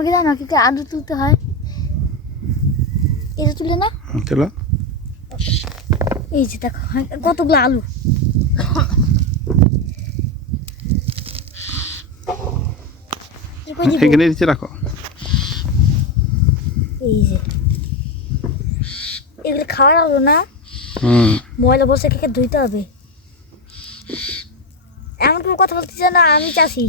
তোমাকে জানো কি আলু তুলতে হয়? এটা তুলে না চলো এই যে দেখো কতগুলো আলু। এখানে নিচে রাখো। এই যে এগুলো খাওয়ার আলু না, ময়লা বসে কে ধুইতে হবে। এমন কোনো কথা বলতেছে না, আমি চাষি।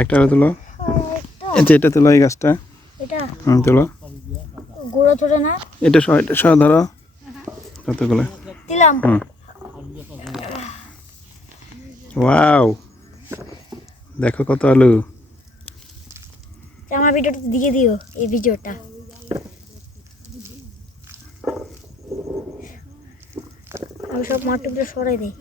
একটা তুলো, এটা তুলো, এই গাছটা এটা তুলো, গোড়া ধরে না, এটা সহ ধরো কতগুলো দিলাম। ওয়াও, দেখো কত আলু। আমার ভিডিওটা দিয়ে দিও, এই ভিডিওটা। আমি সব মাটিগুলো সরাই দিই।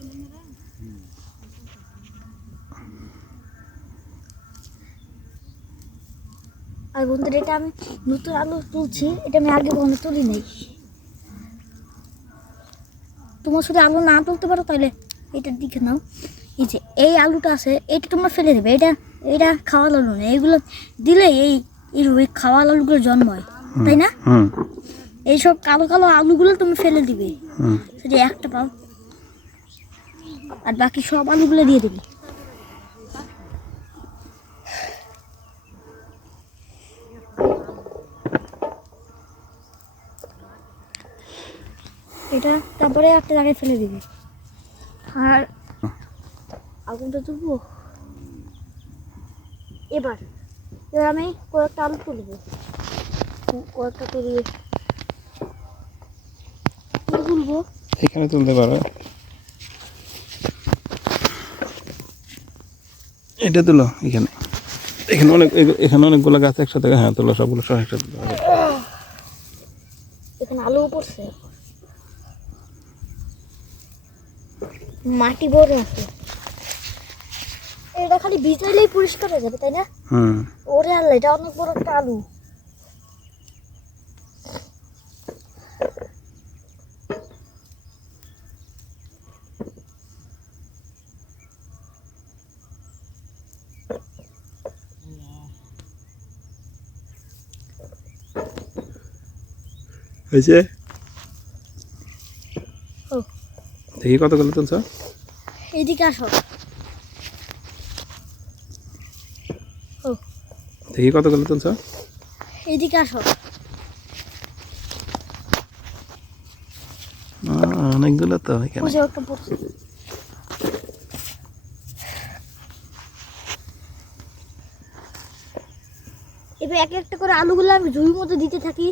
আর বন্ধুরা, এটা আমি নতুন আলু তুলছি, এটা আমি আগে কখনো তুলি নাই। তোমার যদি আলু না তুলতে পারো তাহলে এটার দিকে নাও। এই যে এই আলুটা আছে, এটা তোমরা ফেলে দেবে। এটা খাওয়া আলু না, এগুলো দিলে এই খাওয়া আলুগুলো জন্ম হয়, তাই না? এইসব কালো কালো আলুগুলো তুমি ফেলে দিবে, যদি একটা পাও, আর বাকি সব আলুগুলো দিয়ে দিবে। এটা তারপরে একটা জায়গায় ফেলে দিবি। আর আগুনটা তুলবো। এবার আমি কয়েকটা আলু তুলবো, কয়েকটা তুলবো। এখানে তুলতে পারো, এটা তুলো। এখানে অনেকগুলো গাছ একসাথে, হ্যাঁ তুলো, সবগুলো সহ একসাথে। এখানে আলু পড়ছে, মাটি ভরে আছে। এটা খালি ভিজাইলেই পরিষ্কার হয়ে যাবে, তাই না? ওরে আল্লাহ, এটা অনেক বড় একটা আলু। হয়েছে, দেখি কতগুলো তুলছ। এইদিকে আসো, দেখি কতগুলো তুলছ। এইদিকে আসো। অনেকগুলো তো এখানে। এবার এক একটা করে আলুগুলো আমি ঝুড়ির মধ্যে দিতে থাকি।